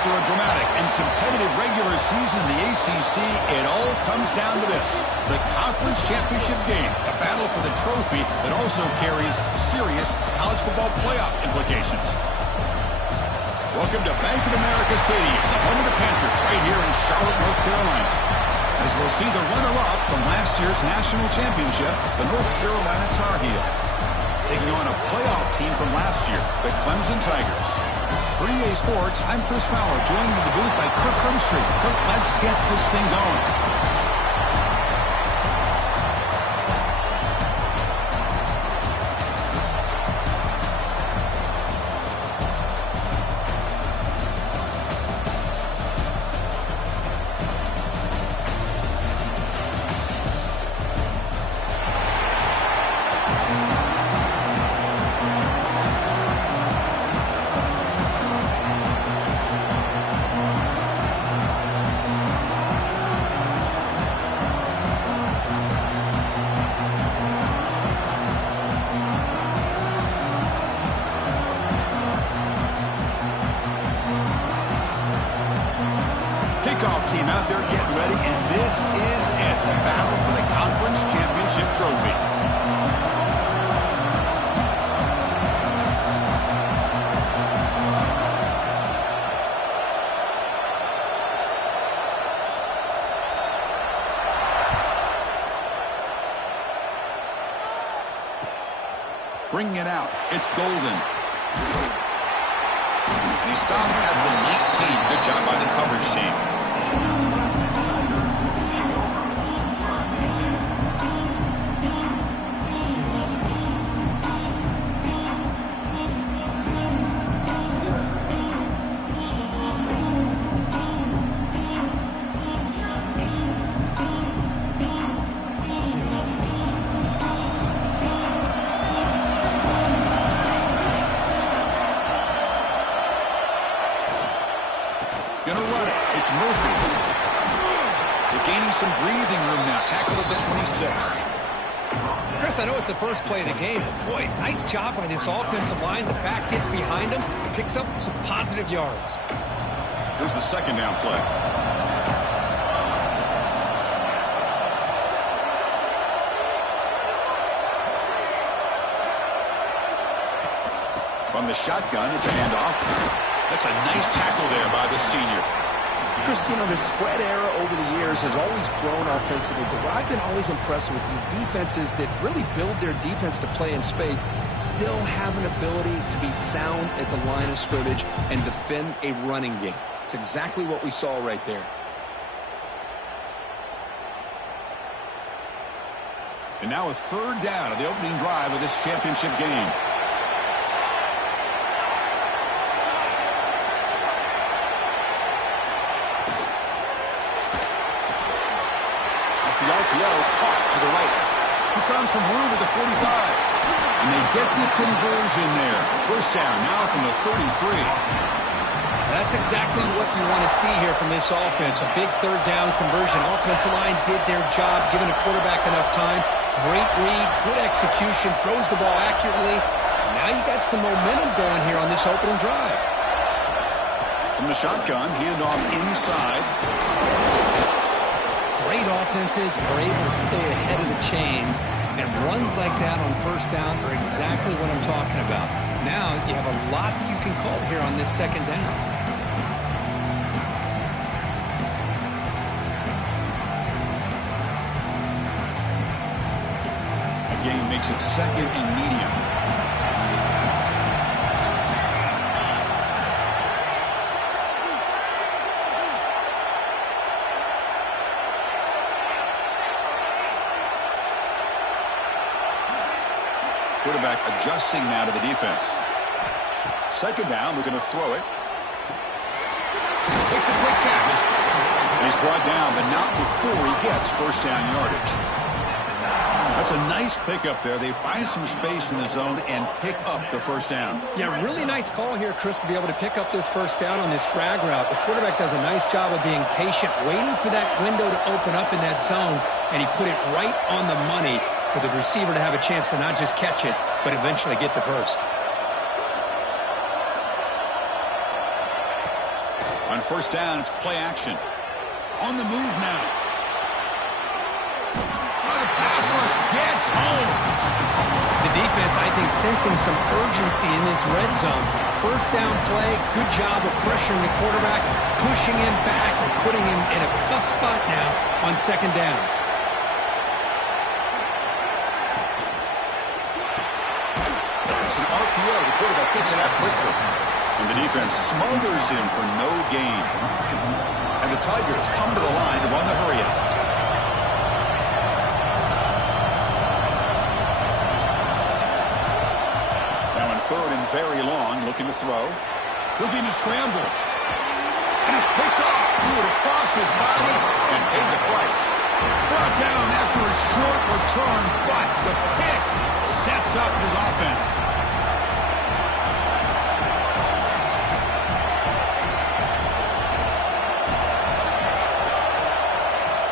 After a dramatic and competitive regular season in the ACC, it all comes down to this: the conference championship game, a battle for the trophy that also carries serious college football playoff implications. Welcome to Bank of America Stadium, the home of the Panthers, right here in Charlotte, North Carolina. As we'll see the runner-up from last year's national championship, the North Carolina Tar Heels, taking on a playoff team from last year, the Clemson Tigers. For EA Sports, I'm Chris Fowler, joined in the booth by Kirk Hermstreet. Kirk, let's get this thing going. Kickoff team out there getting ready, and this is it, the battle for the conference championship trophy. Bringing it out, it's Golden. He stopped at the 19. Good job by the coverage team. Gonna run it. It's Murphy. They're gaining some breathing room now. Tackled at the 26. Chris, I know it's the first play of the game, but boy, nice job by this offensive line. The back gets behind him, picks up some positive yards. Here's the second down play. From the shotgun, it's a handoff. That's a nice tackle there by the senior. Chris, you know, the spread era over the years has always grown offensively, but what I've been always impressed with defenses that really build their defense to play in space still have an ability to be sound at the line of scrimmage and defend a running game. It's exactly what we saw right there. And now a third down of the opening drive of this championship game. The RPO caught to the right. He's found some room at the 45. And they get the conversion there. First down now from the 33. That's exactly what you want to see here from this offense. A big third down conversion. Offensive line did their job, giving the quarterback enough time. Great read, good execution, throws the ball accurately. And now you got some momentum going here on this opening drive. From the shotgun, handoff inside. Great offenses are able to stay ahead of the chains, and runs like that on first down are exactly what I'm talking about. Now you have a lot that you can call here on this second down. A gain makes it second and medium. Quarterback adjusting now to the defense. Second down, we're going to throw it. Makes a quick catch. And he's brought down, but not before he gets first down yardage. That's a nice pickup there. They find some space in the zone and pick up the first down. Yeah, really nice call here, Chris, to be able to pick up this first down on this drag route. The quarterback does a nice job of being patient, waiting for that window to open up in that zone, and he put it right on the money for the receiver to have a chance to not just catch it, but eventually get the first. On first down, it's play action. On the move now. The pass rush gets home. The defense, I think, sensing some urgency in this red zone. First down play, good job of pressuring the quarterback, pushing him back and putting him in a tough spot now on second down. It's an RPO. The quarterback gets it out quickly. And the defense smothers him for no gain. And the Tigers come to the line to run the hurry out. Third and very long, looking to throw. Looking to scramble. And it's picked off. Threw it across his body and paid the price. Brought down after a short return, but the pick sets up his offense.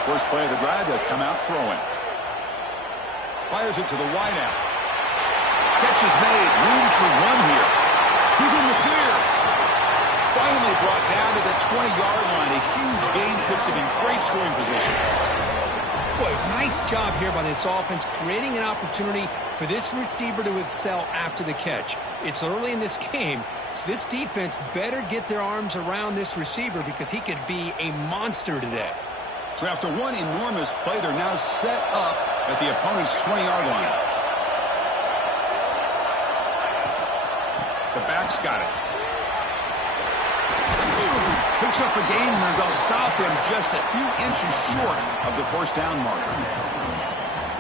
First play of the drive, they'll come out throwing. Fires it to the wideout. Catch is made. Room to run here. He's in the clear. Finally brought down to the 20-yard line. A huge gain puts him in great scoring position. Boy, nice job here by this offense, creating an opportunity for this receiver to excel after the catch. It's early in this game, so this defense better get their arms around this receiver because he could be a monster today. So after one enormous play, they're now set up at the opponent's 20-yard line. The back's got it. Picks up a gain, and they'll stop him just a few inches short of the first down marker.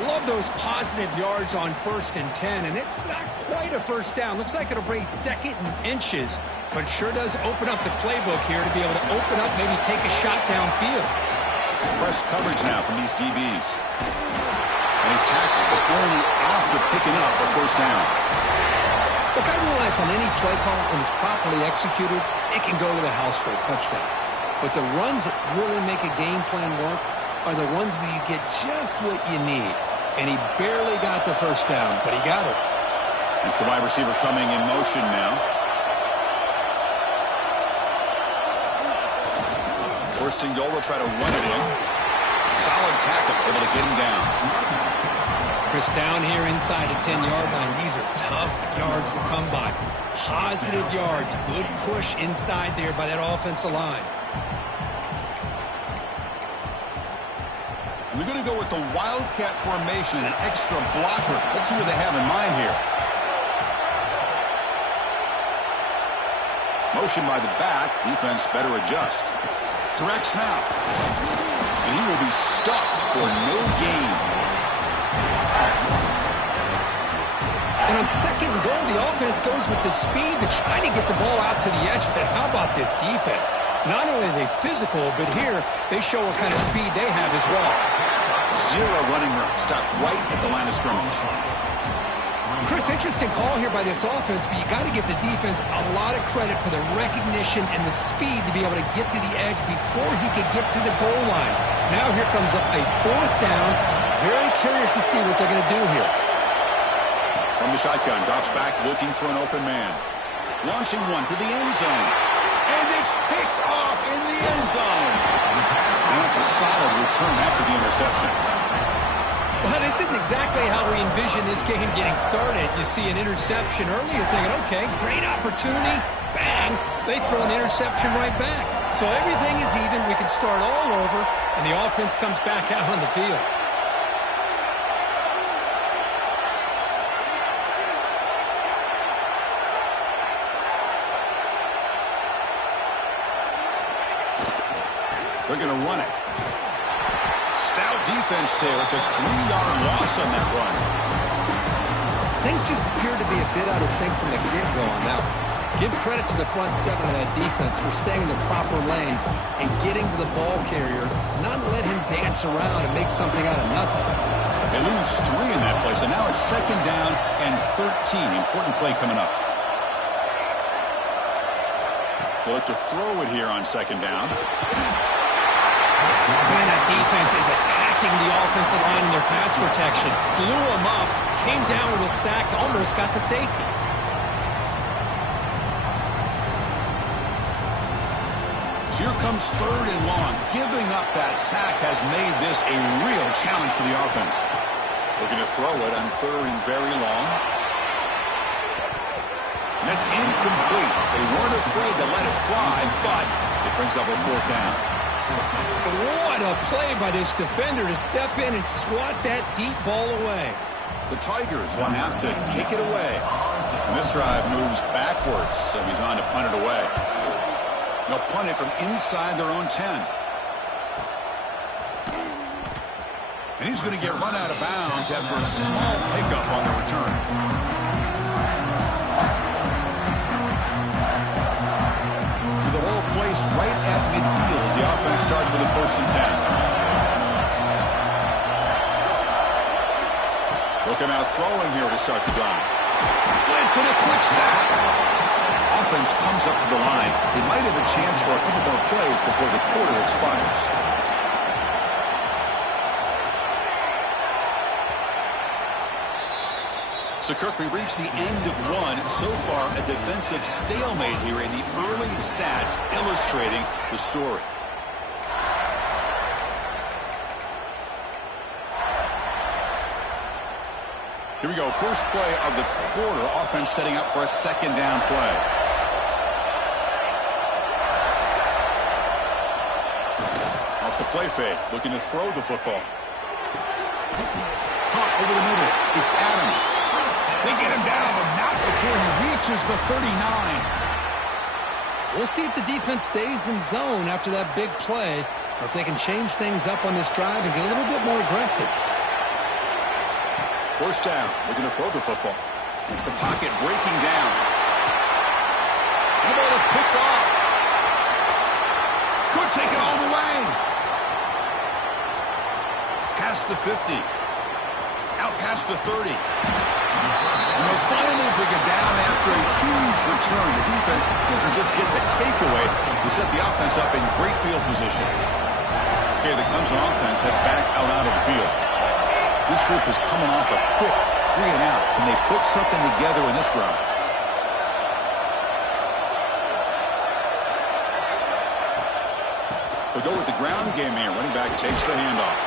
Love those positive yards on 1st and 10, and it's not quite a first down. Looks like it'll bring 2nd and inches, but it sure does open up the playbook here to be able to open up, maybe take a shot downfield. Press coverage now from these DBs. And he's tackled, but only after picking up a first down. Look, I realize on any play call, when it's properly executed, it can go to the house for a touchdown. But the runs that really make a game plan work are the ones where you get just what you need. And he barely got the first down, but he got it. It's the wide receiver coming in motion now. First and goal, they'll try to run it in. Solid tackle, able to get him down. Chris, down here inside the 10-yard line. These are tough yards to come by. Positive yards. Good push inside there by that offensive line. And they're going to go with the Wildcat formation, an extra blocker. Let's see what they have in mind here. Motion by the back. Defense better adjust. Direct snap. And he will be stuffed for no gain. And on second and goal, the offense goes with the speed to try to get the ball out to the edge. But how about this defense? Not only are they physical, but here they show what kind of speed they have as well. Zero running room. Stopped right at the line of scrimmage. Chris, interesting call here by this offense, but you got to give the defense a lot of credit for the recognition and the speed to be able to get to the edge before he could get to the goal line. Now here comes up a 4th down. Very curious to see what they're going to do here. From the shotgun, drops back looking for an open man. Launching one to the end zone. And it's picked off in the end zone. And that's a solid return after the interception. Well, this isn't exactly how we envision this game getting started. You see an interception early, you're thinking, okay, great opportunity. Bang, they throw an interception right back. So everything is even. We can start all over, and the offense comes back out on the field. They're going to run it. Stout defense there. It's a 3-yard loss on that run. Things just appear to be a bit out of sync from the get-go on that one. Give credit to the front 7 of that defense for staying in the proper lanes and getting to the ball carrier, not let him dance around and make something out of nothing. They lose 3 in that play, so now it's 2nd down and 13. Important play coming up. They look to throw it here on 2nd down. Man, that defense is attacking the offensive line in their pass protection. Blew them up, came down with a sack, almost got the safety. So here comes 3rd and long. Giving up that sack has made this a real challenge for the offense. Looking to throw it on 3rd and very long. And that's incomplete. They weren't afraid to let it fly, but it brings up a 4th down. What a play by this defender to step in and swat that deep ball away. The Tigers will have to kick it away. And this drive moves backwards, so he's on to punt it away. They'll punt it from inside their own 10. And he's going to get run out of bounds after a small pickup on the return. To the hole placed right at midfield as the offense starts with a 1st and 10. Looking out throwing here to start the drive. Blitz and a quick sack. Offense comes up to the line. They might have a chance for a couple more plays before the quarter expires. So, Kirk, we reach the end of one. So far, a defensive stalemate here in the early stats illustrating the story. Here we go. First play of the quarter. Offense setting up for a 2nd down play. Off the play fake. Looking to throw the football. Caught over the middle. It's Adams. They get him down, but not before he reaches the 39. We'll see if the defense stays in zone after that big play, or if they can change things up on this drive and get a little bit more aggressive. 1st down. Looking to throw the football. The pocket breaking down. And the ball is picked off. Could take it all the way. Past the 50. Out past the 30. And they'll finally bring him down after a huge return. The defense doesn't just get the takeaway. They set the offense up in great field position. Okay, the Clemson offense heads back out onto the field. This group is coming off a quick 3 and out. Can they put something together in this drive? They'll go with the ground game here. Running back takes the handoff.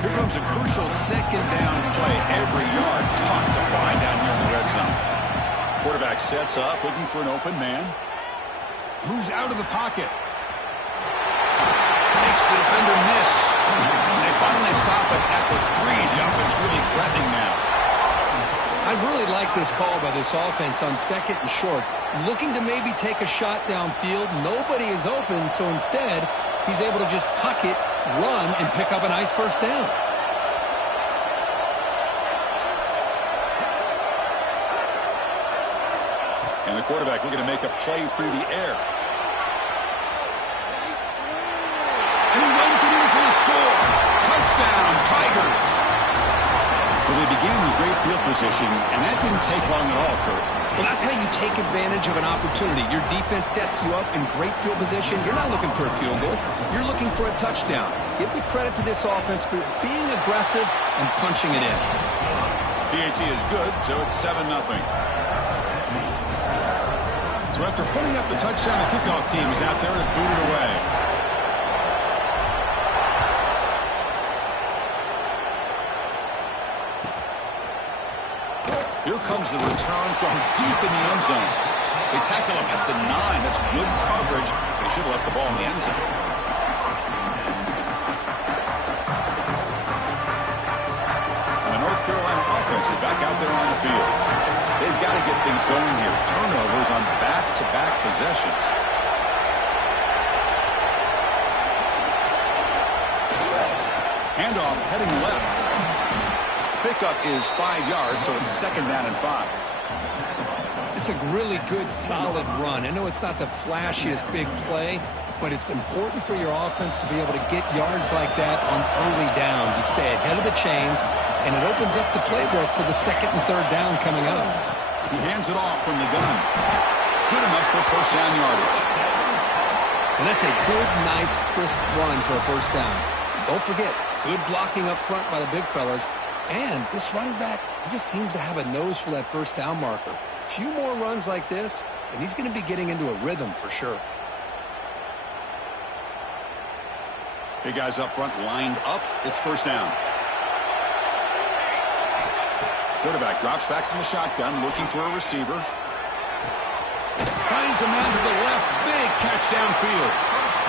Here comes a crucial 2nd down play. Every yard tough to find down here in the red zone. Quarterback sets up, looking for an open man. Moves out of the pocket. Makes the defender miss. And they finally stop it at the 3. The offense really threatening now. I really like this call by this offense on 2nd and short. Looking to maybe take a shot downfield. Nobody is open, so instead, he's able to just tuck it, run, and pick up a nice 1st down. And the quarterback looking to make a play through the air. And he runs it in for the score. Touchdown, Tigers. Well, they began with great field position, and that didn't take long at all, Kurt. Well, that's how you take advantage of an opportunity. Your defense sets you up in great field position. You're not looking for a field goal. You're looking for a touchdown. Give the credit to this offense for being aggressive and punching it in. PAT is good, so it's 7-0. So after putting up the touchdown, the kickoff team is out there to boot it away. Here comes the return from deep in the end zone. They tackle him at the 9. That's good coverage. They should have left the ball in the end zone. And the North Carolina offense is back out there on the field. They've got to get things going here. Turnovers on back-to-back possessions. Handoff heading left. Pickup is 5 yards, so it's 2nd down and 5. It's a really good, solid run. I know it's not the flashiest big play, but it's important for your offense to be able to get yards like that on early downs. You stay ahead of the chains, and it opens up the playbook for the 2nd and 3rd down coming up. He hands it off from the gun. Good enough for 1st down yardage. And that's a good, nice, crisp run for a 1st down. Don't forget, good blocking up front by the big fellas. And this running back He just seems to have a nose for that first down marker. A few more runs like this, and he's going to be getting into a rhythm for sure. Hey, guys up front lined up. It's first down. Quarterback drops back from the shotgun, looking for a receiver. Finds a man to the left. Big catch downfield.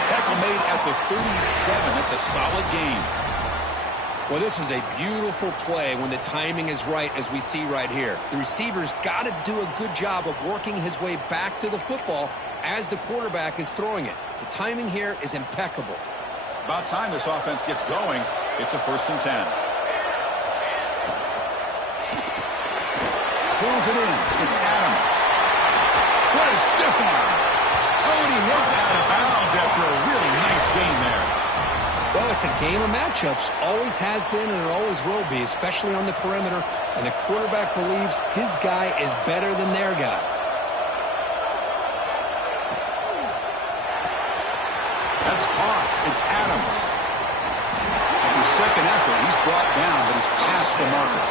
Tackle made at the 37. That's a solid gain. Well, this was a beautiful play when the timing is right, as we see right here. The receiver's got to do a good job of working his way back to the football as the quarterback is throwing it. The timing here is impeccable. About time this offense gets going. It's a 1st and 10. Pulls it in. It's Adams. What a stiff arm. Oh, and he hits out of bounds after a really nice game there. Well, it's a game of matchups. Always has been and it always will be, especially on the perimeter. And the quarterback believes his guy is better than their guy. That's caught. It's Adams. His second effort, he's brought down, but he's past the marker.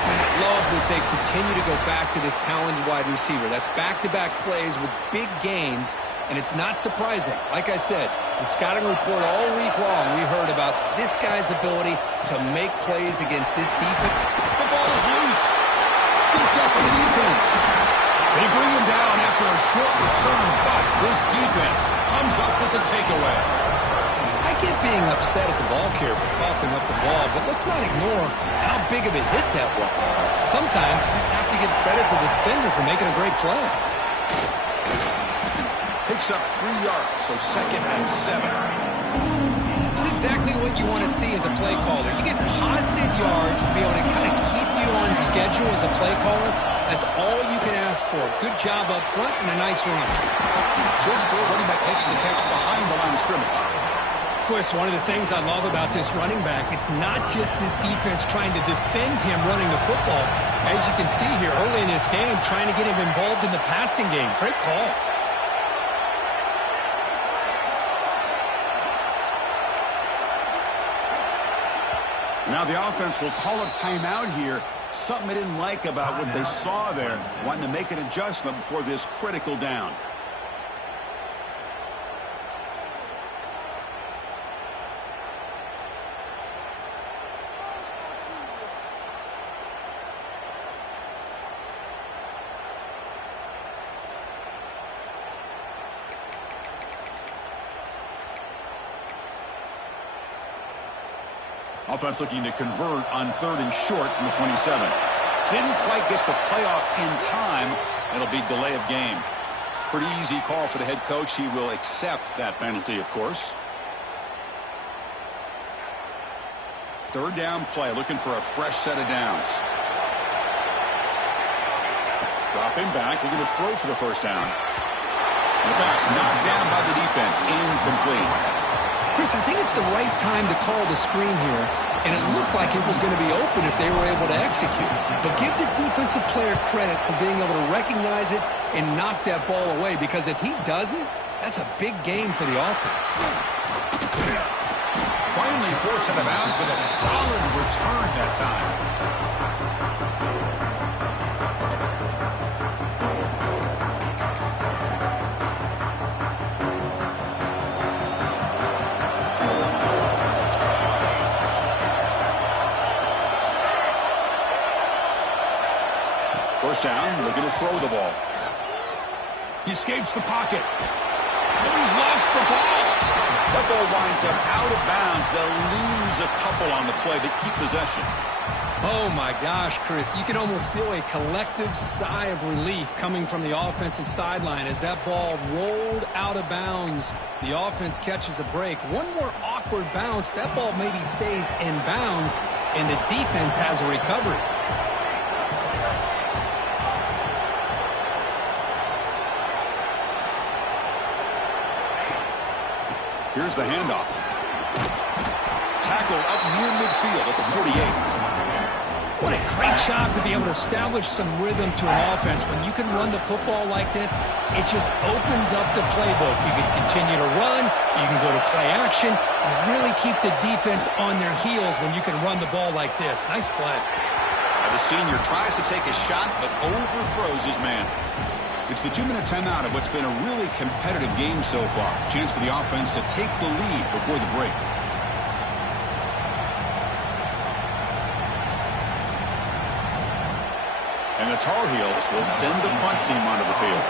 And I love that they continue to go back to this talented wide receiver. That's back-to-back plays with big gains, and it's not surprising. Like I said, the scouting report all week long, we heard about this guy's ability to make plays against this defense. The ball is loose. Scooped up by the defense. They bring him down after a short return, but this defense comes up with the takeaway. I get being upset at the ball carrier for coughing up the ball, but let's not ignore how big of a hit that was. Sometimes you just have to give credit to the defender for making a great play. Picks up 3 yards, so 2nd and 7. This is exactly what you want to see as a play caller. You get positive yards to be able to kind of keep you on schedule as a play caller. That's all you can ask for. Good job up front and a nice run. Short throw, running back makes the catch behind the line of scrimmage. Chris, one of the things I love about this running back, it's not just this defense trying to defend him running the football. As you can see here early in this game, trying to get him involved in the passing game. Great call. Now the offense will call a timeout here. Something they didn't like about what they saw there. Wanting to make an adjustment before this critical down. Offense looking to convert on 3rd and short from the 27. Didn't quite get the playoff in time. It'll be delay of game. Pretty easy call for the head coach. He will accept that penalty, of course. 3rd down play, looking for a fresh set of downs. Dropping back, looking to throw for the 1st down. The pass knocked down by the defense, incomplete. Chris, I think it's the right time to call the screen here, and it looked like it was going to be open if they were able to execute. But give the defensive player credit for being able to recognize it and knock that ball away, because if he doesn't, that's a big game for the offense. Finally forced out of bounds with a solid return that time. First down, looking to throw the ball. He escapes the pocket. And he's lost the ball. That ball winds up out of bounds. They'll lose a couple on the play, but keep possession. Oh, my gosh, Chris. You can almost feel a collective sigh of relief coming from the offensive sideline as that ball rolled out of bounds. The offense catches a break. One more awkward bounce. That ball maybe stays in bounds, and the defense has a recovery. Here's the handoff. Tackled up near midfield at the 48. What a great job to be able to establish some rhythm to an offense. When you can run the football like this, it just opens up the playbook. You can continue to run. You can go to play action. You really keep the defense on their heels when you can run the ball like this. Nice play. A The senior tries to take a shot, but overthrows his man. It's the 2-minute timeout of what's been a really competitive game so far. Chance for the offense to take the lead before the break. And the Tar Heels will send the punt team onto the field.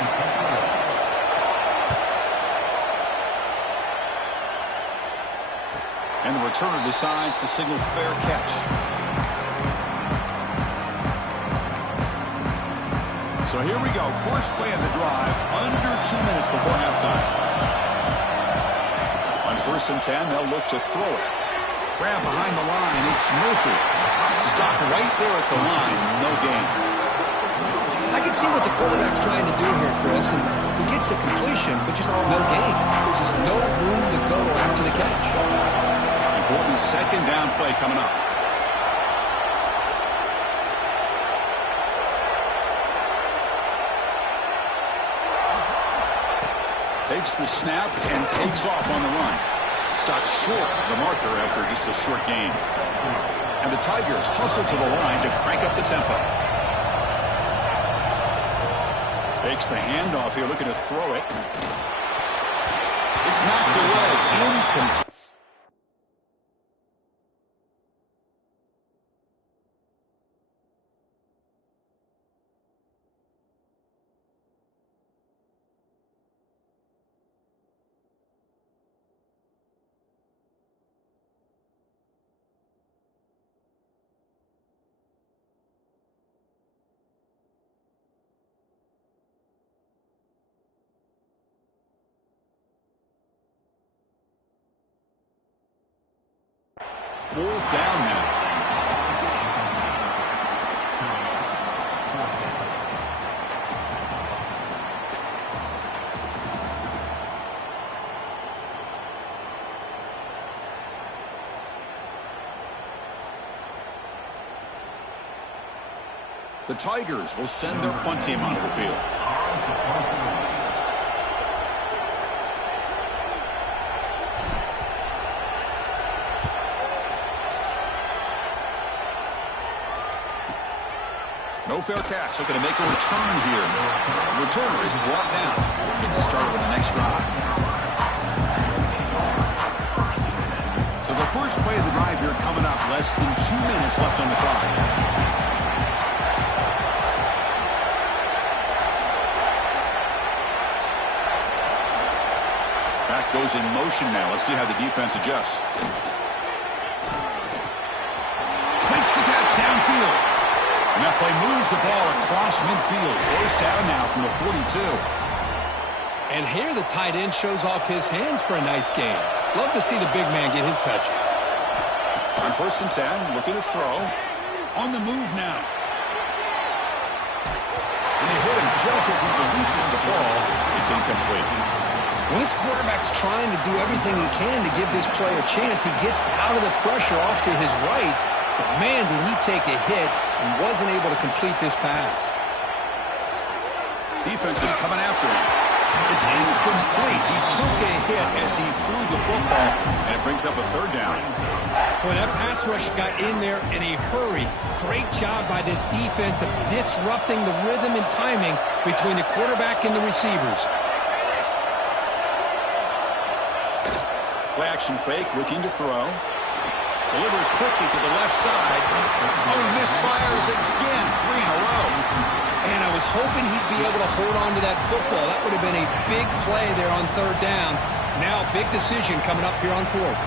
And the returner decides to signal fair catch. So here we go. First play of the drive, under 2 minutes before halftime. On 1st and 10, they'll look to throw it. Grab behind the line. It's Murphy. Stopped right there at the line. No gain. I can see what the quarterback's trying to do here, Chris, and he gets the completion, but just no gain. There's just no room to go after the catch. Important 2nd down play coming up. Takes the snap and takes off on the run. Stops short of the marker after just a short gain. And the Tigers hustle to the line to crank up the tempo. Fakes the handoff here, looking to throw it. It's knocked away. Incomplete. Fourth down now. The Tigers will send their punt team onto the field. No fair catch. Looking to make a return here. The returner is brought down. Gets to start with the next drive. So the first play of the drive here coming up. Less than 2 minutes left on the clock. Back goes in motion now. Let's see how the defense adjusts. Makes the catch downfield. And that play moves the ball across midfield. First down now from the 42. And here the tight end shows off his hands for a nice gain. Love to see the big man get his touches. On 1st and 10, looking to throw. On the move now. And they hit him just as he releases the ball. It's incomplete. When this quarterback's trying to do everything he can to give this player a chance, he gets out of the pressure off to his right. But man, did he take a hit and wasn't able to complete this pass. Defense is coming after him. It's incomplete. He took a hit as he threw the football, and it brings up a 3rd down. Boy, that pass rush got in there in a hurry. Great job by this defense of disrupting the rhythm and timing between the quarterback and the receivers. Play action fake, looking to throw. Delivers quickly to the left side. Oh, he misfires again. 3 in a row. And I was hoping he'd be able to hold on to that football. That would have been a big play there on 3rd down. Now, big decision coming up here on 4th.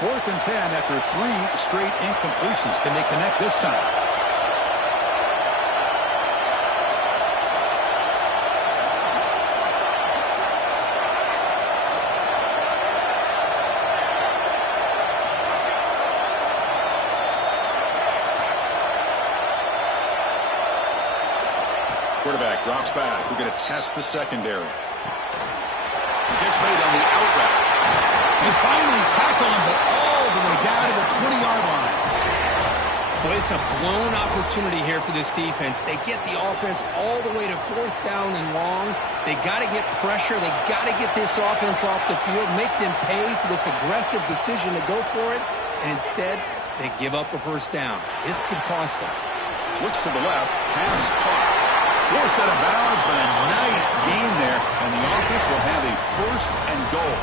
Fourth and 10 after 3 straight incompletions. Can they connect this time? Quarterback drops back. We're going to test the secondary. Gets made on the out route. They finally tackle him, but all the way down to the 20-yard line. Well, it's a blown opportunity here for this defense. They get the offense all the way to 4th down and long. They got to get pressure. They got to get this offense off the field, make them pay for this aggressive decision to go for it. And instead, they give up a 1st down. This could cost them. Looks to the left. Pass caught. Force out of bounds, but a nice gain there. And the offense will have a 1st and goal.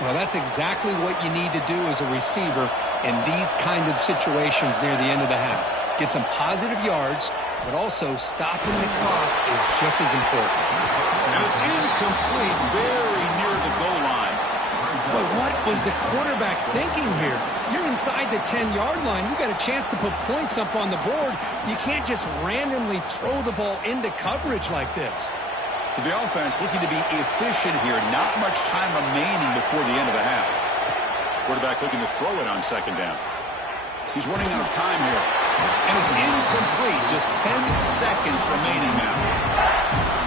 Well, that's exactly what you need to do as a receiver in these kind of situations near the end of the half. Get some positive yards, but also stopping the clock is just as important. And it's incomplete, very near the goal line. Boy, what was the quarterback thinking here? You're inside the 10-yard line. You got a chance to put points up on the board. You can't just randomly throw the ball into coverage like this. So the offense looking to be efficient here. Not much time remaining before the end of the half. Quarterback looking to throw it on 2nd down. He's running out of time here. And it's incomplete. Just 10 seconds remaining now.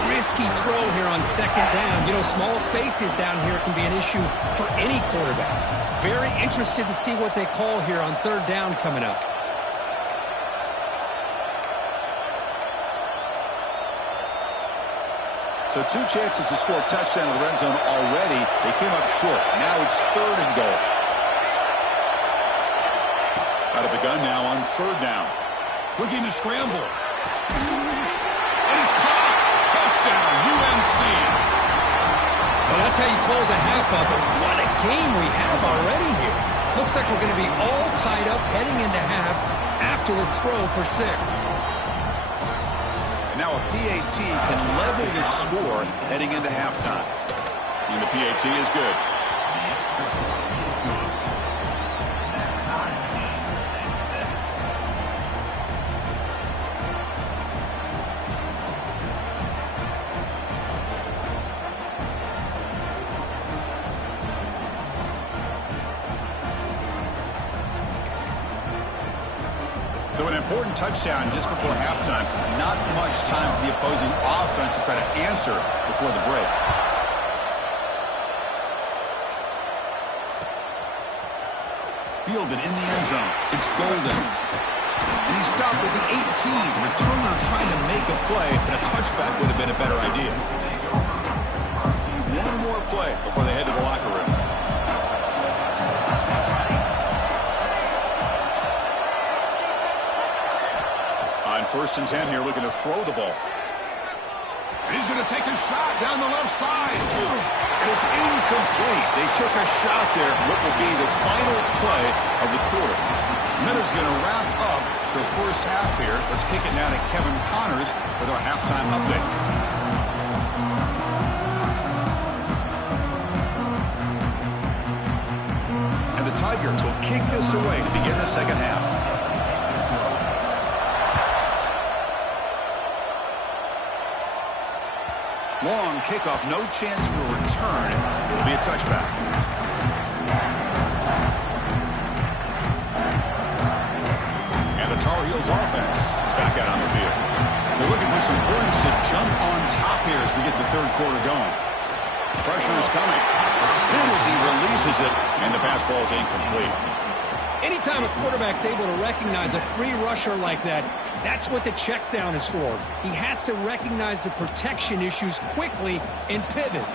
Risky throw here on 2nd down. You know, small spaces down here can be an issue for any quarterback. Very interested to see what they call here on 3rd down coming up. So 2 chances to score a touchdown in the red zone already. They came up short. Now it's 3rd and goal. Out of the gun now on 3rd down. Looking to scramble. And it's caught. Touchdown, UNC. Well, that's how you close a half of it. What a game we have already here. Looks like we're going to be all tied up heading into half after the throw for 6. Now a PAT can level the score heading into halftime. And the PAT is good. So an important touchdown just before halftime. Not much time for the opposing offense to try to answer before the break. Fielded in the end zone. It's Golden. And he stopped with the 18. Returner trying to make a play, and a touchback would have been a better idea. One more play before they head to the locker room. On 1st and 10 here, looking to throw the ball. And he's going to take a shot down the left side. And it's incomplete. They took a shot there. What will be the final play of the quarter. Minutes going to wrap up the 1st half here. Let's kick it now to Kevin Connors with our halftime update. And the Tigers will kick this away to begin the 2nd half. Long kickoff, no chance for a return. It'll be a touchback. And the Tar Heels offense is back out on the field. They're looking for some points to jump on top here as we get the 3rd quarter going. Pressure is coming. And as he releases it, and the pass ball is incomplete. Anytime a quarterback's able to recognize a free rusher like that, that's what the check down is for. He has to recognize the protection issues quickly and pivot.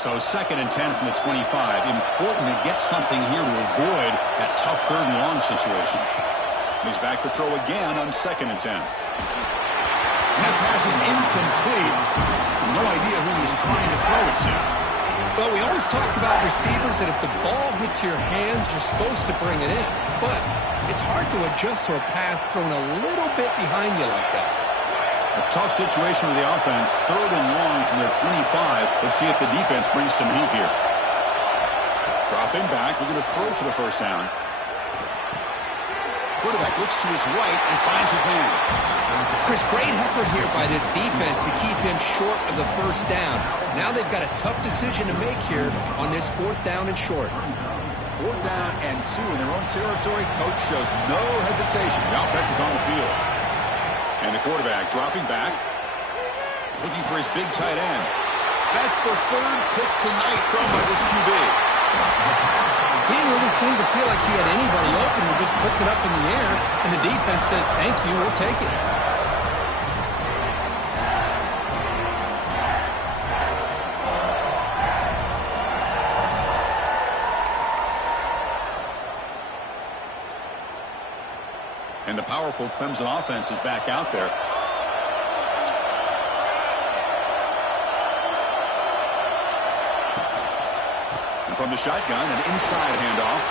So 2nd and 10 from the 25. Important to get something here to avoid that tough 3rd and long situation. And he's back to throw again on 2nd and 10. And that pass is incomplete. No idea who he was trying to throw it to. Well, we always talk about receivers that if the ball hits your hands, you're supposed to bring it in. But it's hard to adjust to a pass thrown a little bit behind you like that. A tough situation with the offense. 3rd and long from their 25. Let's see if the defense brings some heat here. Dropping back. We're going to throw for the 1st down. Quarterback looks to his right and finds his man. Chris, great effort here by this defense to keep him short of the 1st down. Now they've got a tough decision to make here on this 4th down and short. 4th down and 2 in their own territory. Coach shows no hesitation. The offense is on the field. And the quarterback dropping back, looking for his big tight end. That's the 3rd pick tonight thrown by this QB. He didn't really seem to feel like he had anybody open. He just puts it up in the air, and the defense says, thank you, we'll take it. And the powerful Clemson offense is back out there. And from the shotgun, an inside handoff.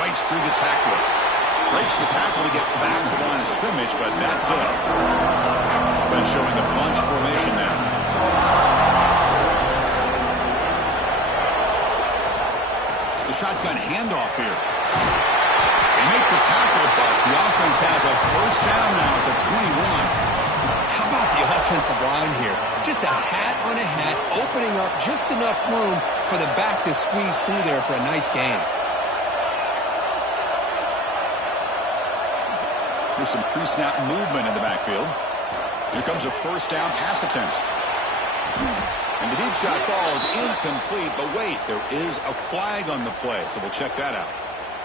Breaks through the tackle. Breaks the tackle to get back to the line of scrimmage, but that's it. Offense showing a bunch formation now. The shotgun handoff here. They make the tackle, but the offense has a first down now at the 21. How about the offensive line here? Just a hat on a hat, opening up just enough room for the back to squeeze through there for a nice gain. There's some pre-snap movement in the backfield. Here comes a first down pass attempt. And the deep shot falls incomplete, but wait, there is a flag on the play, so we'll check that out.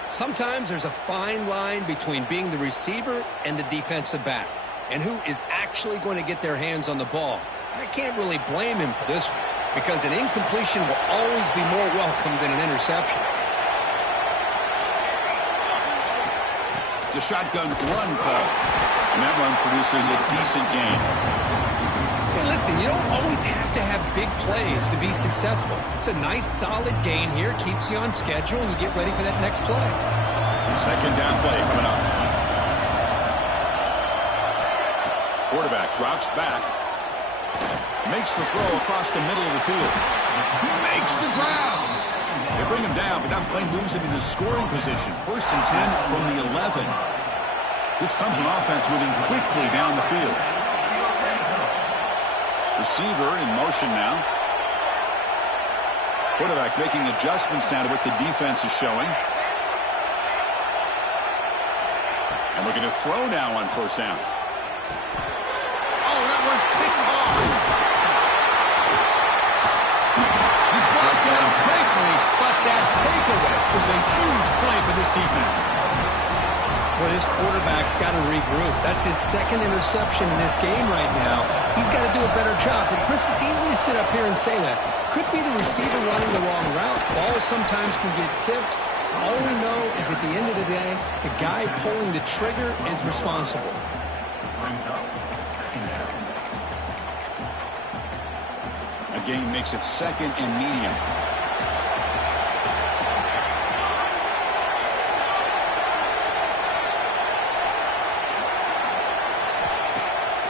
Sometimes there's a fine line between being the receiver and the defensive back, and who is actually going to get their hands on the ball. I can't really blame him for this one, because an incompletion will always be more welcome than an interception. It's a shotgun run call, and that run produces a decent gain. Hey, listen, you don't always have to have big plays to be successful. It's a nice, solid gain here. Keeps you on schedule, and you get ready for that next play. Second down play coming up. Quarterback drops back. Makes the throw across the middle of the field. He makes the grab. They bring him down, but that play moves him into scoring position. First and 10 from the 11. This comes an offense moving quickly down the field. Receiver in motion now. Quarterback making adjustments now to what the defense is showing. And looking to throw now on first down. Oh, that one's picked off. He's brought down quickly, but that takeaway was a huge play for this defense. Well, this quarterback's got to regroup. That's his second interception in this game right now. He's got to do a better job. But, Chris, it's easy to sit up here and say that. Could be the receiver running the wrong route. Balls sometimes can get tipped. All we know is at the end of the day, the guy pulling the trigger is responsible. A gain makes it second and medium.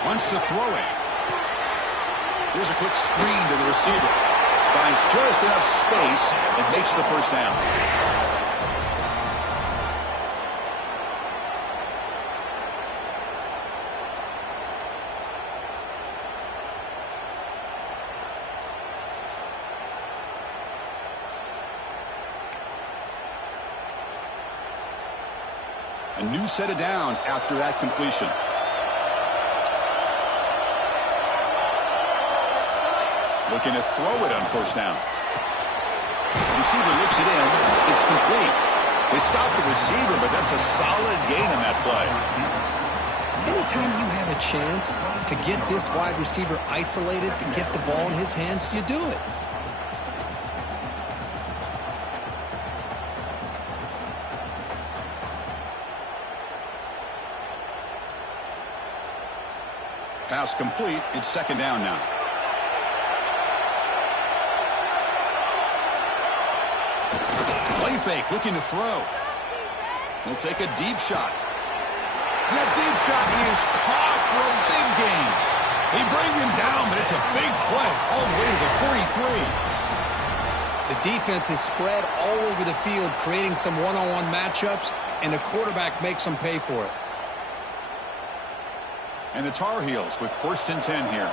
Wants to throw it. Here's a quick screen to the receiver. Finds just enough space and makes the first down. A new set of downs after that completion. Looking to throw it on first down. The receiver looks it in. It's complete. They stop the receiver, but that's a solid gain on that play. Anytime you have a chance to get this wide receiver isolated and get the ball in his hands, you do it. Pass complete. It's second down now. Play fake, looking to throw. He'll take a deep shot. That deep shot is caught for a big gain. They bring him down, but it's a big play all the way to the 43. The defense is spread all over the field, creating some one-on-one matchups, and the quarterback makes them pay for it. And the Tar Heels with first and 10 here.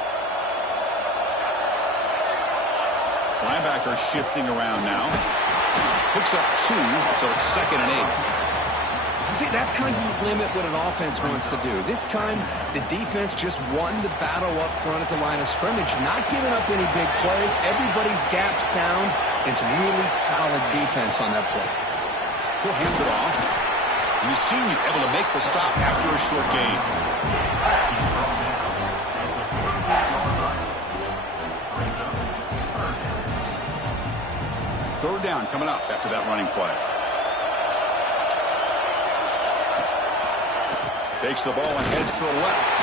Linebacker shifting around now. Picks up 2, so it's second and 8. See, that's how you limit what an offense wants to do. This time, the defense just won the battle up front at the line of scrimmage, not giving up any big plays. Everybody's gap sound, It's really solid defense on that play. He'll hand it off. And the senior able to make the stop after a short gain. Third down coming up after that running play. Takes the ball and heads to the left.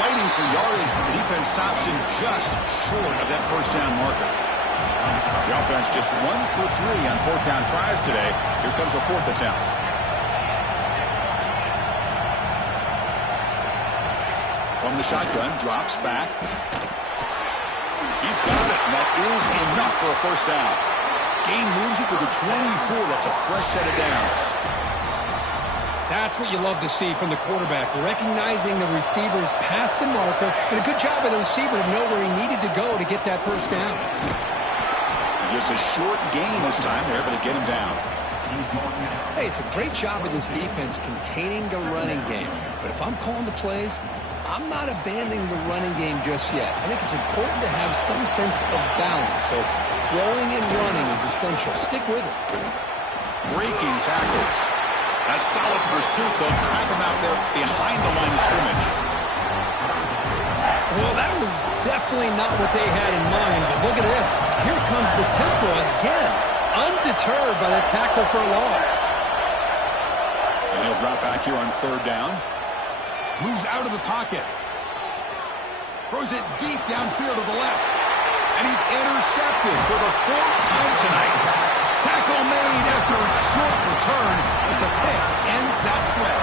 Fighting for yardage, but the defense stops him just short of that first down marker. The offense just 1 for 3 on fourth down tries today. Here comes a fourth attempt. From the shotgun, drops back. He's got it, and that is enough for a first down. Gain moves it to the 24. That's a fresh set of downs. That's what you love to see from the quarterback, recognizing the receiver's past the marker, and a good job of the receiver to know where he needed to go to get that first down. Just a short gain this time. They're able to get him down. Hey, it's a great job of this defense containing the running game. But if I'm calling the plays, I'm not abandoning the running game just yet. I think it's important to have some sense of balance. So throwing and running is essential. Stick with it. Breaking tackles. That solid pursuit, they'll track him out there behind the line of scrimmage. Well, that was definitely not what they had in mind, but look at this. Here comes the tempo again, undeterred by the tackle for a loss. And he'll drop back here on third down. Moves out of the pocket. Throws it deep downfield to the left. And he's intercepted for the 4th time tonight. Tackle made after a short return, but the pick ends that threat.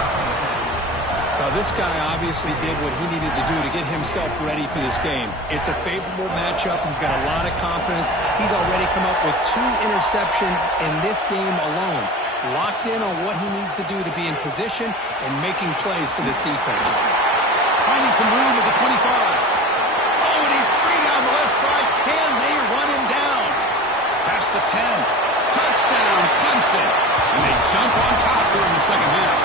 Now, this guy obviously did what he needed to do to get himself ready for this game. It's a favorable matchup. He's got a lot of confidence. He's already come up with 2 interceptions in this game alone. Locked in on what he needs to do to be in position and making plays for this defense. Finding some room at the 25. Oh, and he's free down the left side. Can they run him down? Past the 10. Touchdown, Clemson. And they jump on top here in the second half.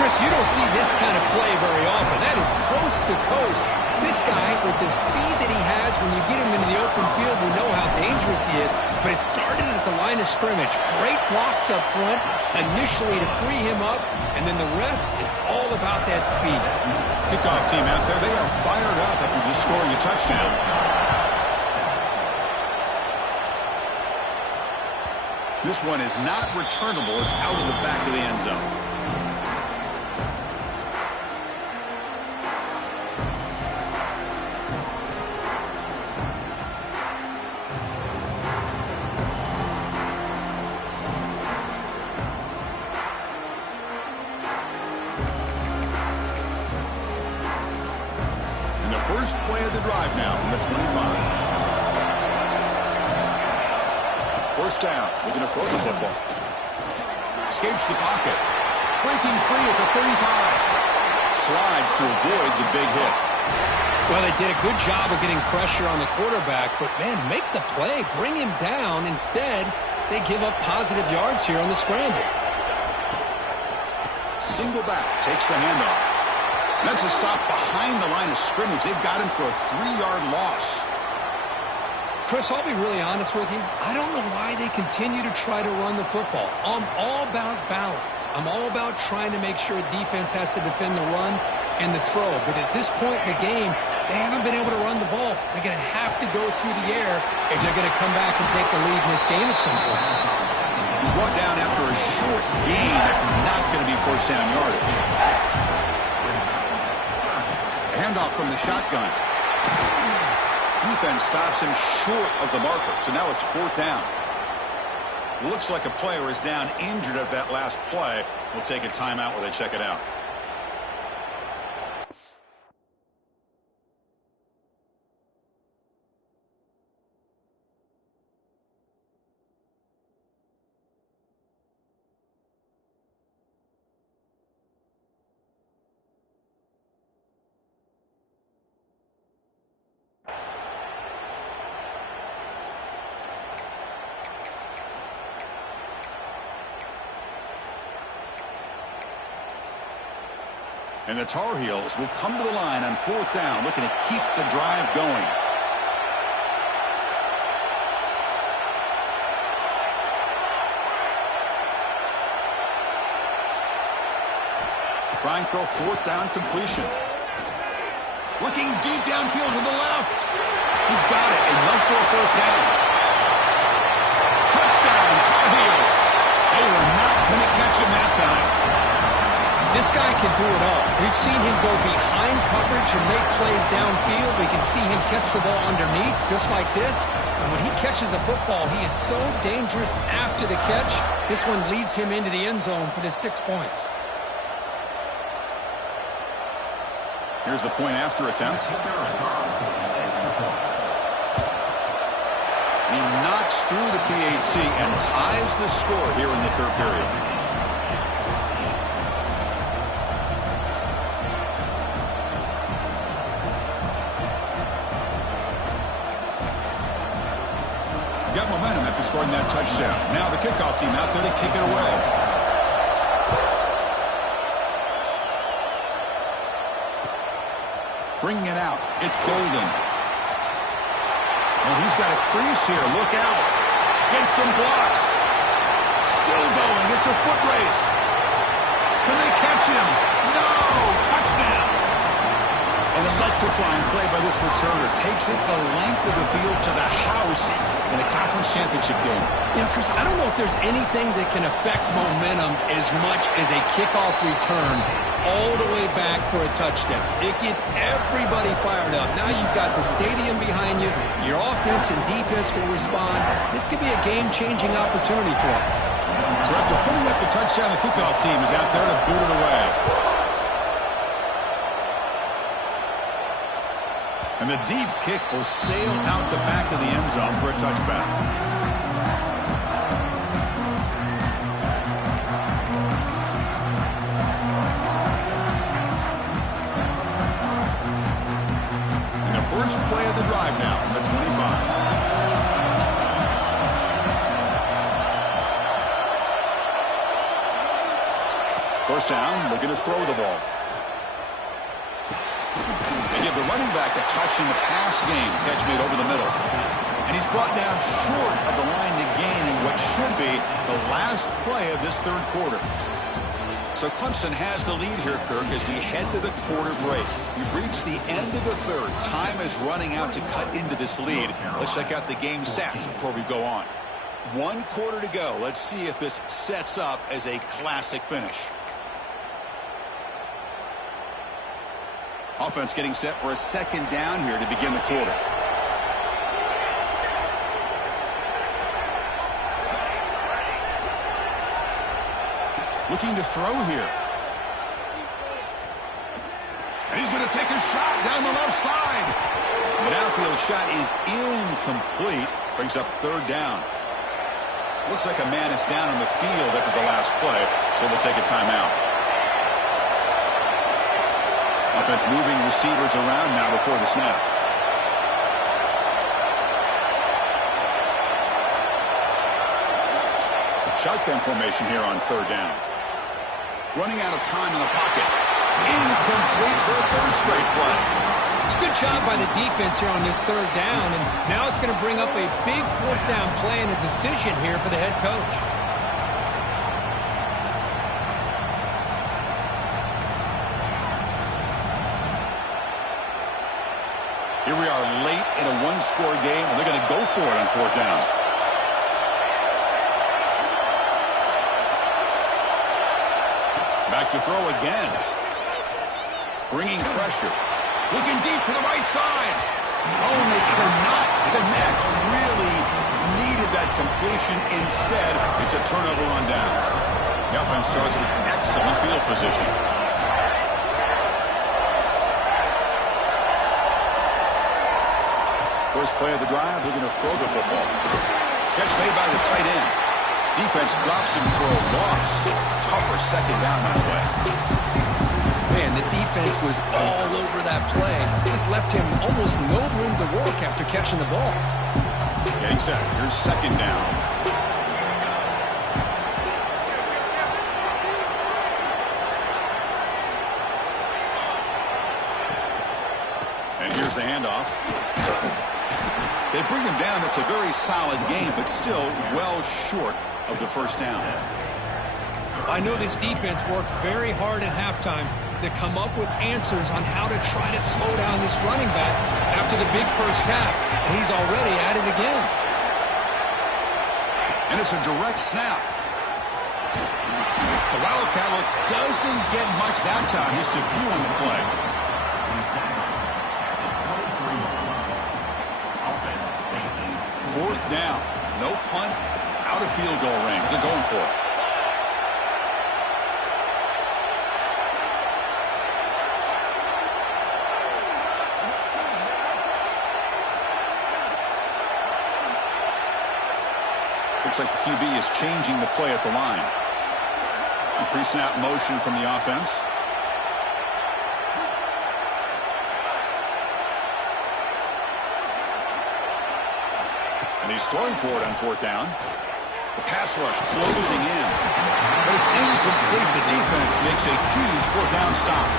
Chris, you don't see this kind of play very often. That is coast to coast. This guy, with the speed that he has, when you get him into the open field, we know how dangerous he is. But it started at the line of scrimmage. Great blocks up front, initially to free him up, and then the rest is all about that speed. Kickoff team out there, they are fired up after just scoring a touchdown. This one is not returnable. It's out of the back of the end zone. And the first play of the drive now from the 25. First down, looking to throw the football. Escapes the pocket. Breaking free at the 35. Slides to avoid the big hit. Well, they did a good job of getting pressure on the quarterback, but, man, make the play. Bring him down. Instead, they give up positive yards here on the scramble. Single back, takes the handoff. That's a stop behind the line of scrimmage. They've got him for a 3-yard loss. Chris, I'll be really honest with you. I don't know why they continue to try to run the football. I'm all about balance. I'm all about trying to make sure defense has to defend the run and the throw. But at this point in the game, they haven't been able to run the ball. They're going to have to go through the air if they're going to come back and take the lead in this game at some point. He's brought down after a short gain. That's not going to be first down yardage. A handoff from the shotgun. Defense stops him short of the marker, so now it's 4th down. Looks like a player is down injured at that last play. We'll take a timeout while they check it out. And the Tar Heels will come to the line on 4th down, looking to keep the drive going. Trying for a fourth down completion. Looking deep downfield to the left. He's got it, enough for a first down. Touchdown, Tar Heels. They were not going to catch him that time. This guy can do it all. We've seen him go behind coverage and make plays downfield. We can see him catch the ball underneath, just like this. And when he catches a football, he is so dangerous after the catch. This one leads him into the end zone for the 6 points. Here's the point after attempt. He knocks through the PAT and ties the score here in the third period. Got momentum after scoring that touchdown. Now the kickoff team out there to kick it away. Bringing it out. It's Golden. Oh, he's got a crease here. Look out. Gets some blocks. Still going. It's a foot race. Can they catch him? No! Touchdown! An electrifying play by this returner. Takes it the length of the field to the house in a conference championship game. You know, Chris, I don't know if there's anything that can affect momentum as much as a kickoff return all the way back for a touchdown. It gets everybody fired up. Now you've got the stadium behind you. Your offense and defense will respond. This could be a game-changing opportunity for them. So after putting up the touchdown, the kickoff team is out there to boot it away. And the deep kick will sail out the back of the end zone for a touchback. And the first play of the drive now from the 25. First down, looking to throw the ball. They give the running back a touch in the pass game. Catch made over the middle. And he's brought down short of the line to gain in what should be the last play of this third quarter. So Clemson has the lead here, Kirk, as we head to the quarter break. We've reached the end of the third. Time is running out to cut into this lead. Let's check out the game stats before we go on. 1 quarter to go. Let's see if this sets up as a classic finish. Offense getting set for a second down here to begin the quarter. Looking to throw here. And he's going to take a shot down the left side. The downfield shot is incomplete. Brings up third down. Looks like a man is down on the field after the last play, so they'll take a timeout. Offense moving receivers around now before the snap. Shotgun formation here on third down. Running out of time in the pocket. Incomplete for a third straight play. It's a good job by the defense here on this third down, and now it's going to bring up a big fourth down play and a decision here for the head coach. Here we are late in a one-score game, and they're going to go for it on fourth down. Back to throw again. Bringing pressure. Looking deep to the right side. Oh, and they cannot connect. Really needed that completion. Instead, it's a turnover on downs. The offense starts with excellent field position. First play of the drive, they're going to throw the football. Catch made by the tight end. Defense drops him for a loss. Tougher second down that way. Man, the defense was all over that play. Just left him almost no room to work after catching the ball. Getting set. Here's second down. And here's the handoff. They bring him down. It's a very solid game, but still well short of the first down. I know this defense worked very hard at halftime to come up with answers on how to try to slow down this running back after the big first half, and he's already at it again. And it's a direct snap. The Wildcat look doesn't get much that time, just a few on the play. Fourth down, no punt, out of field goal range. They're going for it. Looks like the QB is changing the play at the line. Pre-snap motion from the offense. And he's throwing for it on fourth down. The pass rush closing in. But it's incomplete. The defense makes a huge fourth down stop.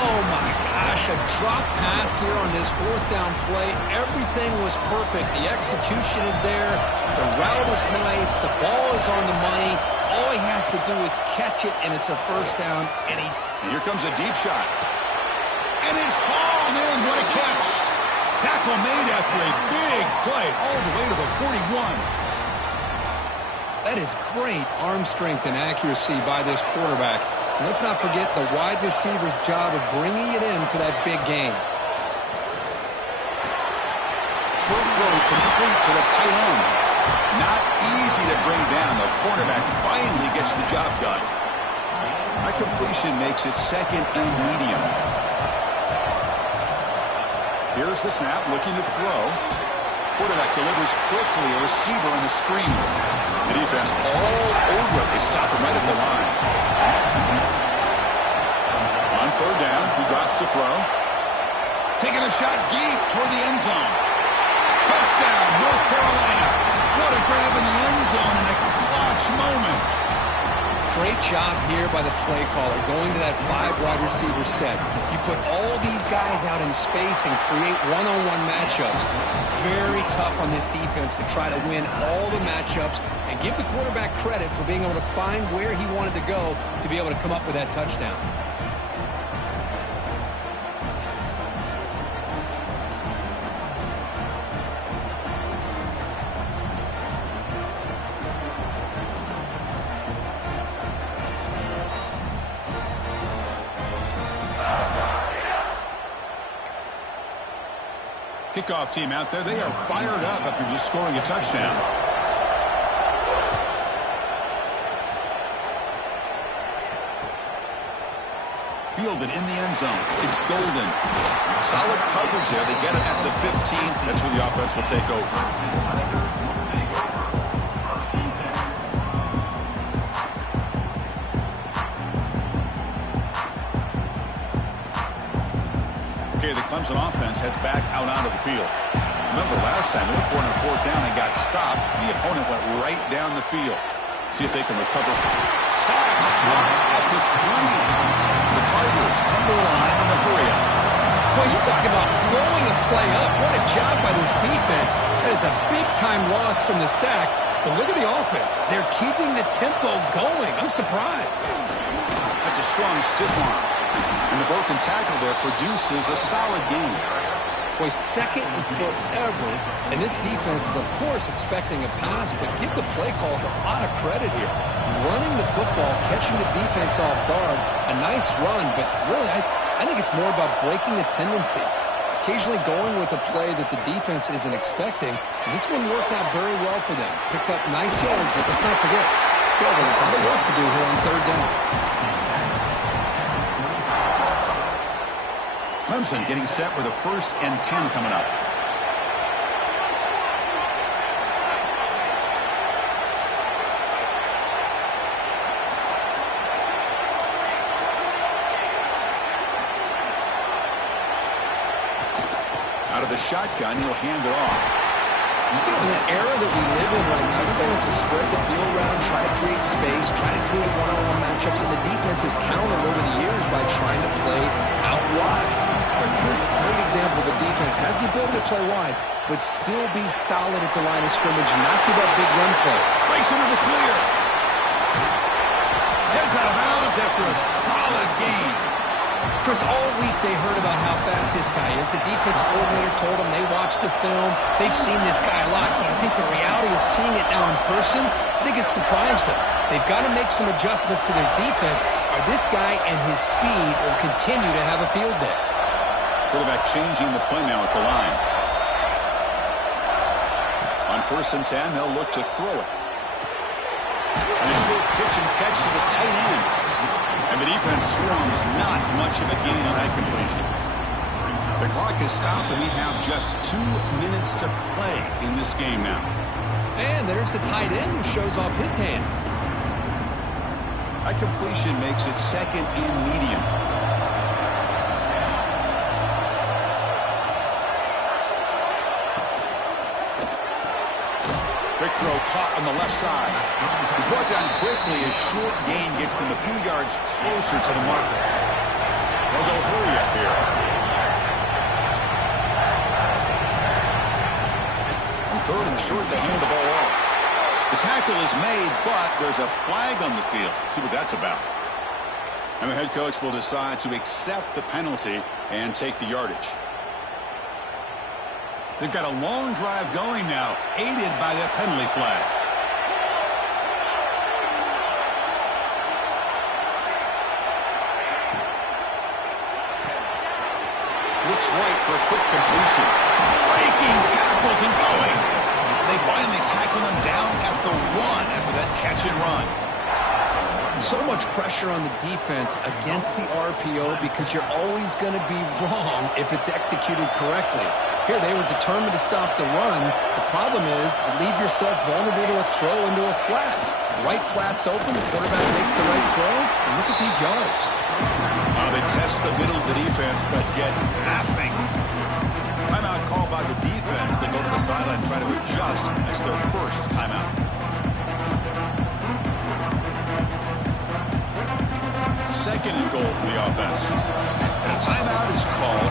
Oh, my gosh, a drop pass here on this fourth down play. Everything was perfect. The execution is there. The route is nice. The ball is on the money. All he has to do is catch it, and it's a first down. And here comes a deep shot. And it's hauled in. What a catch. Tackle made after a big play all the way to the 41. That is great arm strength and accuracy by this quarterback. And let's not forget the wide receiver's job of bringing it in for that big game. Short throw complete to the tight end. Not easy to bring down. The cornerback finally gets the job done. That completion makes it second and medium. Here's the snap, looking to throw. Quarterback delivers quickly, a receiver on the screen. The defense all over it. They stop him right at the line. On third down, he drops to throw. Taking a shot deep toward the end zone. Touchdown, North Carolina. What a grab in the end zone in a clutch moment. Great job here by the play caller going to that 5 wide receiver set. You put all these guys out in space and create one-on-one matchups. It's very tough on this defense to try to win all the matchups and give the quarterback credit for being able to find where he wanted to go to be able to come up with that touchdown. Kickoff team out there, they are fired up after just scoring a touchdown. Fielded in the end zone. It's Golden. Solid coverage there. They get it at the 15. That's where the offense will take over. Okay, the Clemson offense heads back out onto the field. Remember last time, they went for it on fourth down and got stopped. The opponent went right down the field. See if they can recover. Sacked, dropped at the 3. The Tigers come to the line in the hurry-up. Boy, you talk about blowing a play up. What a job by this defense. That is a big-time loss from the sack. But look at the offense. They're keeping the tempo going. I'm surprised. That's a strong stiff arm. And the broken tackle there produces a solid game. Boy, second and forever. And this defense is, of course, expecting a pass, but give the play caller a lot of credit here. Running the football, catching the defense off guard, a nice run, but really, I think it's more about breaking the tendency. Occasionally going with a play that the defense isn't expecting. And this one worked out very well for them. Picked up nice yards, but let's not forget, still a lot of work to do here on third down. Clemson getting set with a 1st and 10 coming up. Out of the shotgun, he'll hand it off. You know, in the era that we live in right now, everybody wants to spread the field around, try to create space, try to create one-on-one matchups, and the defense has countered over the years by trying to play out wide. But here's a great example of the defense has the ability to play wide, but still be solid at the line of scrimmage, not give up big run play. Breaks into the clear. falls out of bounds after a solid gain. Chris, all week they heard about how fast this guy is. The defense coordinator told them they watched the film. They've seen this guy a lot, but I think the reality is seeing it now in person, I think it's surprised them. They've got to make some adjustments to their defense, or this guy and his speed will continue to have a field day. Quarterback changing the play now at the line. On 1st and 10, they'll look to throw it. And a short pitch and catch to the tight end. And the defense swarms not much of a gain on that completion. The clock is stopped, and we have just 2 minutes to play in this game now. And there's the tight end who shows off his hands. That completion makes it 2nd and medium. Quick throw caught on the left side. He's brought down quickly as short gain gets them a few yards closer to the marker. They'll go hurry up here. On 3rd and short, they hand the ball off. The tackle is made, but there's a flag on the field. Let's see what that's about. And the head coach will decide to accept the penalty and take the yardage. They've got a long drive going now, aided by that penalty flag. Looks right for a quick completion. Breaking tackles and going. They finally tackle him down at the 1 after that catch and run. So much pressure on the defense against the RPO because you're always going to be wrong if it's executed correctly. Here, they were determined to stop the run. The problem is you leave yourself vulnerable to a throw into a flat. The right flat's open, the quarterback makes the right throw, and look at these yards. They test the middle of the defense, but get nothing. Timeout called by the defense. They go to the sideline and try to adjust. That's their first timeout. 2nd and goal for the offense. And a timeout is called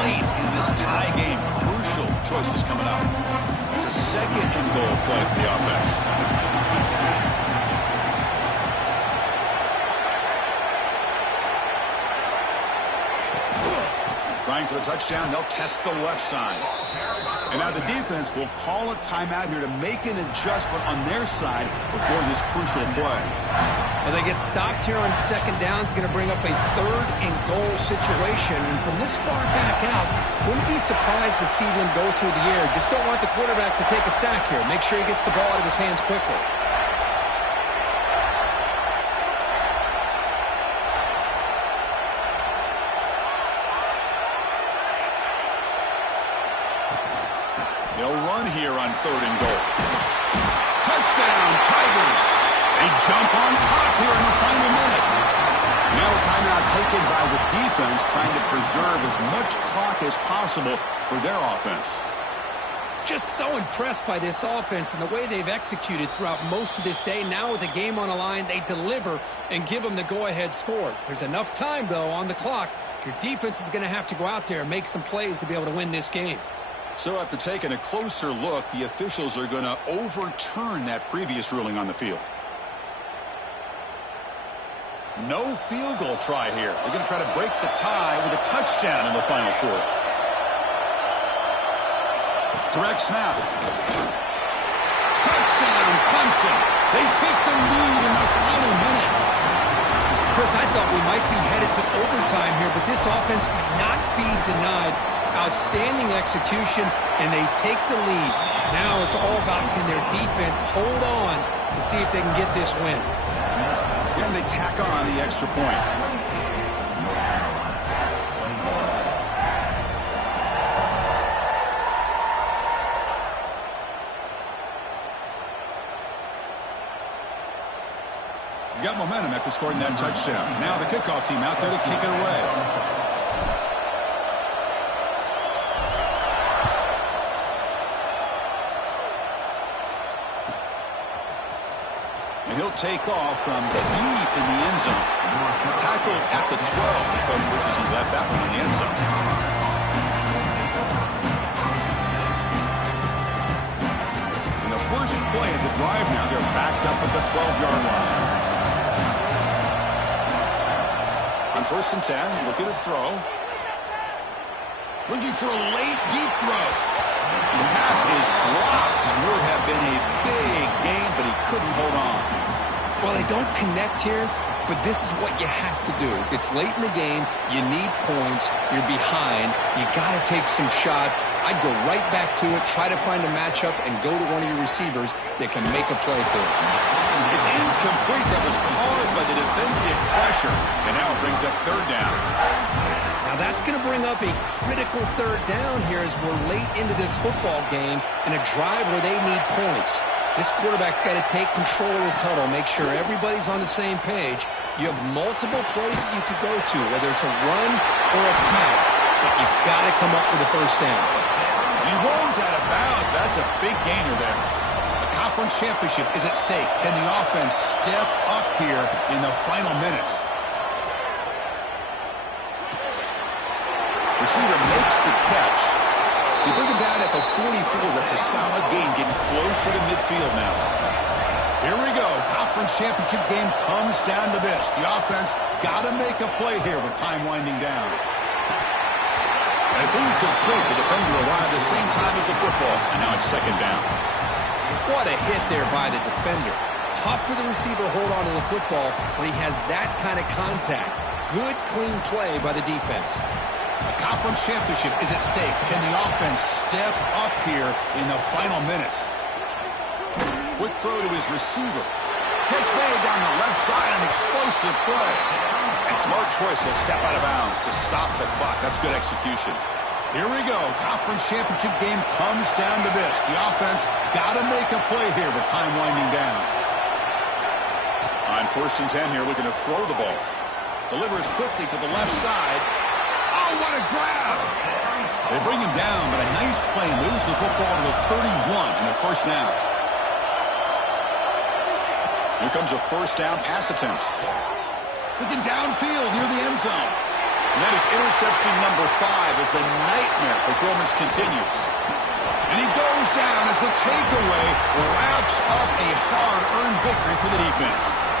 late in this tie game. Crucial choices coming up. It's a 2nd and goal play for the offense. Trying for the touchdown, they'll test the left side. And now the defense will call a timeout here to make an adjustment on their side before this crucial play. Well, they get stopped here on 2nd down. It's going to bring up a 3rd and goal situation. And from this far back out, wouldn't be surprised to see them go through the air. Just don't want the quarterback to take a sack here. Make sure he gets the ball out of his hands quickly. They'll run here on 3rd and goal. Touchdown, Tigers! They jump on top here in the final minute. Now a timeout taken by the defense, trying to preserve as much clock as possible for their offense. Just so impressed by this offense and the way they've executed throughout most of this day. Now with the game on the line, they deliver and give them the go-ahead score. There's enough time, though, on the clock. Your defense is going to have to go out there and make some plays to be able to win this game. So after taking a closer look, the officials are going to overturn that previous ruling on the field. No field goal try here. They're going to try to break the tie with a touchdown in the final quarter. Direct snap. Touchdown, Clemson. They take the lead in the final minute. Chris, I thought we might be headed to overtime here, but this offense would not be denied. Outstanding execution, and they take the lead. Now it's all about can their defense hold on to see if they can get this win. And they tack on the extra point. Got momentum after scoring that touchdown. Now the kickoff team out there to kick it away. He'll take off from deep in the end zone. Tackled at the 12. The coach wishes he left that one in the end zone. In the first play of the drive now, they're backed up at the 12-yard line. first and 10, looking to throw. Looking for a late, deep throw. The pass is dropped. Would have been a big gain, but he couldn't hold on. Well, they don't connect here, but this is what you have to do. It's late in the game. You need points. You're behind. You got to take some shots. I'd go right back to it, try to find a matchup, and go to one of your receivers that can make a play for it. It's incomplete. That was caused by the defensive pressure. And now it brings up third down. Now that's going to bring up a critical third down here as we're late into this football game in a drive where they need points. This quarterback's got to take control of this huddle, make sure everybody's on the same page. You have multiple plays that you could go to, whether it's a run or a pass, but you've got to come up with a first down. He rolls out of bounds. That's a big gainer there. The conference championship is at stake. Can the offense step up here in the final minutes? Receiver makes the catch. They bring him down at the 44. That's a solid gain, getting closer to midfield now. Here we go. Conference championship game comes down to this. The offense got to make a play here with time winding down. And it's incomplete. The defender arrived at the same time as the football. And now it's second down. What a hit there by the defender. Tough for the receiver to hold on to the football when he has that kind of contact. Good, clean play by the defense. A conference championship is at stake. Can the offense step up here in the final minutes? Quick throw to his receiver. Catch made down the left side, an explosive play. And smart choice, he'll step out of bounds to stop the clock. That's good execution. Here we go. Conference championship game comes down to this. The offense got to make a play here with time winding down. On first and 10 here, looking to throw the ball. Delivers quickly to the left side. Oh, what a grab! They bring him down, but a nice play moves the football to the 31 and a first down. Here comes a first down pass attempt. Looking downfield near the end zone. And that is interception number 5 as the nightmare performance continues. And he goes down as the takeaway wraps up a hard-earned victory for the defense.